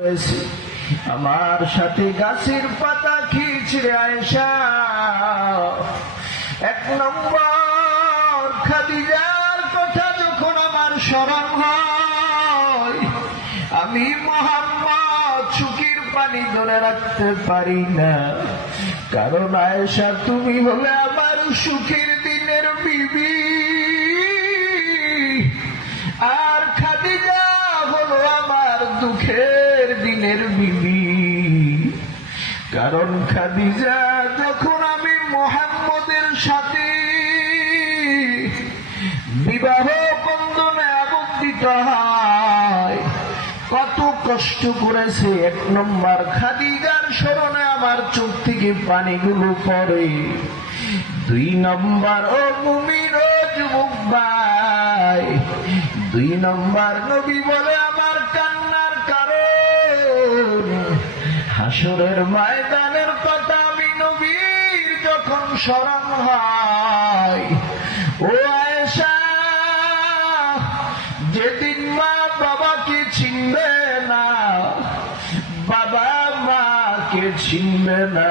আমার সাথে গাছের পাতা খিচড়ে আয়েশা, এক নম্বর খাদিজার কথা যখন আমার স্মরণ হয়, আমি মুহাম্মদ চোখের পানি ধরে রাখতে পারি না। কারণ আয়েশা, তুমি হলে আমার সুখের দিনের বিবি, আর খাদিজা হলো আমার দুঃখের দিনের বিবি। কারণ খাদিজা যখন আমি মুহাম্মদের সাথে বিবাহ বন্ধনে আবদ্ধিত হয়, কত কষ্ট করেছে। এক নম্বর খাদিজার স্মরণে আমার চোখ থেকে পানিগুলো পড়ে। দুই নম্বর, ও মুমিন ও যুবক ভাই, দুই নম্বর নবী বলে আমার কান্নার কারণ হাসরের ময়দানের কথা। আমি নবীর যখন স্মরণ হয়, ও আয়েশা, যেদিন মা বাবাকে চিনবে না, বাবা মাকে চিনবে না,